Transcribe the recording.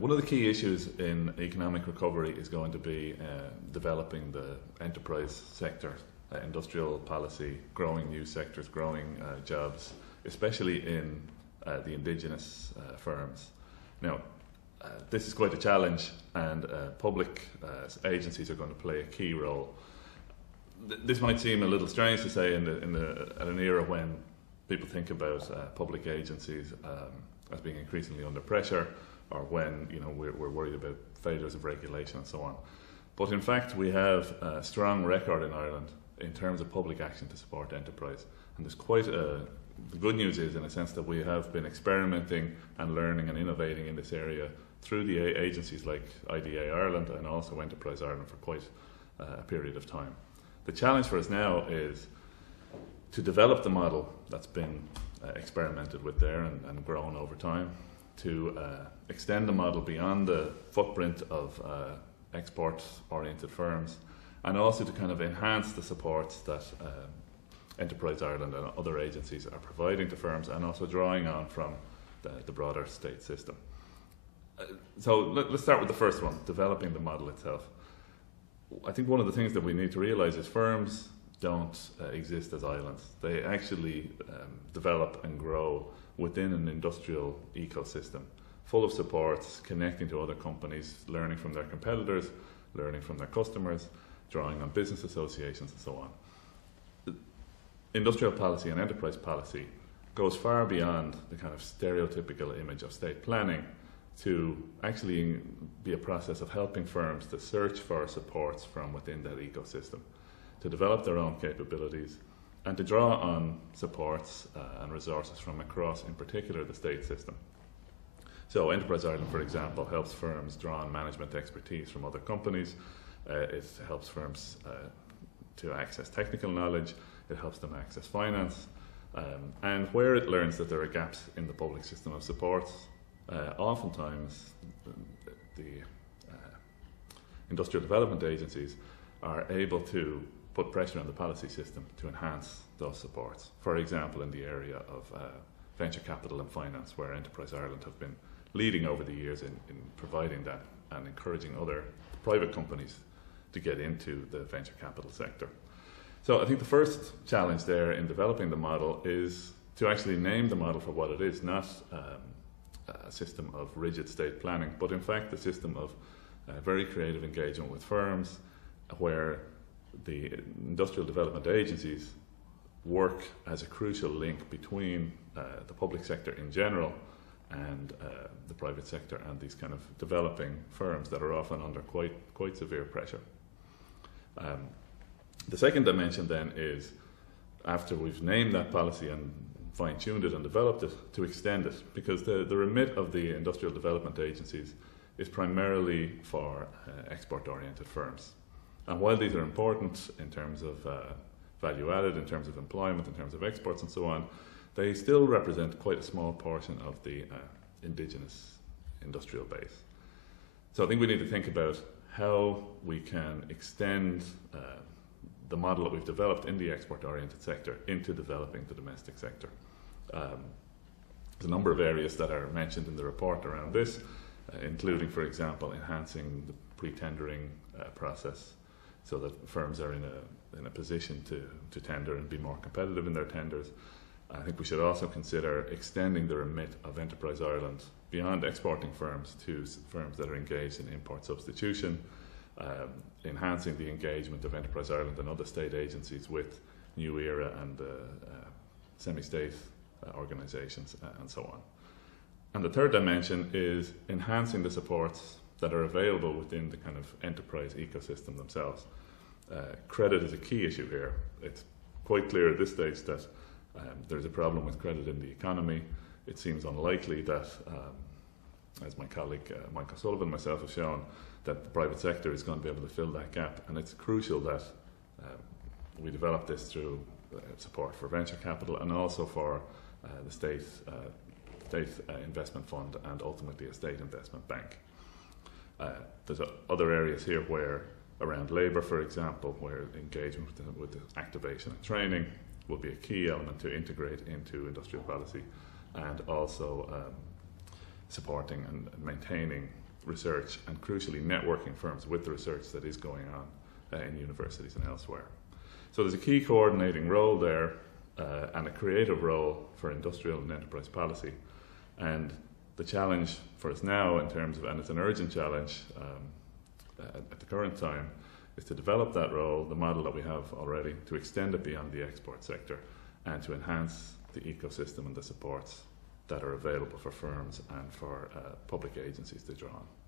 One of the key issues in economic recovery is going to be developing the enterprise sector, industrial policy, growing new sectors, growing jobs, especially in the indigenous firms. Now, this is quite a challenge, and public agencies are going to play a key role. This might seem a little strange to say at an era when people think about public agencies as being increasingly under pressure, or when we're worried about failures of regulation and so on. But in fact, we have a strong record in Ireland in terms of public action to support enterprise. And there's the good news is, in a sense, that we have been experimenting and learning and innovating in this area through the agencies like NESCIreland and also Enterprise Ireland for quite a period of time. The challenge for us now is to develop the model that's been experimented with there and grown over time, to extend the model beyond the footprint of export-oriented firms, and also to kind of enhance the supports that Enterprise Ireland and other agencies are providing to firms, and also drawing on from the broader state system. So let's start with the first one, developing the model itself. I think one of the things that we need to realise is firms don't exist as islands. They actually develop and grow within an industrial ecosystem, full of supports, connecting to other companies, learning from their competitors, learning from their customers, drawing on business associations and so on. Industrial policy and enterprise policy goes far beyond the kind of stereotypical image of state planning to actually be a process of helping firms to search for supports from within that ecosystem, to develop their own capabilities, and to draw on supports and resources from across, in particular, the state system. So Enterprise Ireland, for example, helps firms draw on management expertise from other companies. It helps firms to access technical knowledge. It helps them access finance. And where it learns that there are gaps in the public system of supports, oftentimes the industrial development agencies are able to put pressure on the policy system to enhance those supports. For example, in the area of venture capital and finance, where Enterprise Ireland have been leading over the years in providing that and encouraging other private companies to get into the venture capital sector. So I think the first challenge there in developing the model is to actually name the model for what it is, not a system of rigid state planning, but in fact a system of very creative engagement with firms, where the industrial development agencies work as a crucial link between the public sector in general and the private sector and these kind of developing firms that are often under quite severe pressure. The second dimension then is, after we've named that policy and fine-tuned it and developed it, to extend it, because the remit of the industrial development agencies is primarily for export-oriented firms. And while these are important in terms of value added, in terms of employment, in terms of exports and so on, they still represent quite a small portion of the indigenous industrial base. So I think we need to think about how we can extend the model that we've developed in the export-oriented sector into developing the domestic sector. There's a number of areas that are mentioned in the report around this, including, for example, enhancing the pre-tendering process so that firms are in a position to tender and be more competitive in their tenders. I think we should also consider extending the remit of Enterprise Ireland beyond exporting firms to firms that are engaged in import substitution, enhancing the engagement of Enterprise Ireland and other state agencies with New Era and semi-state organisations and so on. And the third dimension is enhancing the supports that are available within the kind of enterprise ecosystem themselves. Credit is a key issue here. It's quite clear at this stage that there's a problem with credit in the economy. It seems unlikely that, as my colleague Michael Sullivan and myself have shown, that the private sector is going to be able to fill that gap, and it's crucial that we develop this through support for venture capital and also for the state investment fund and ultimately a state investment bank. There's other areas here where, around labour for example, where engagement with the activation and training will be a key element to integrate into industrial policy, and also supporting and maintaining research and crucially networking firms with the research that is going on in universities and elsewhere. So there's a key coordinating role there and a creative role for industrial and enterprise policy. And the challenge for us now in terms of, and it's an urgent challenge at the current time, is to develop that role, the model that we have already, to extend it beyond the export sector and to enhance the ecosystem and the supports that are available for firms and for public agencies to draw on.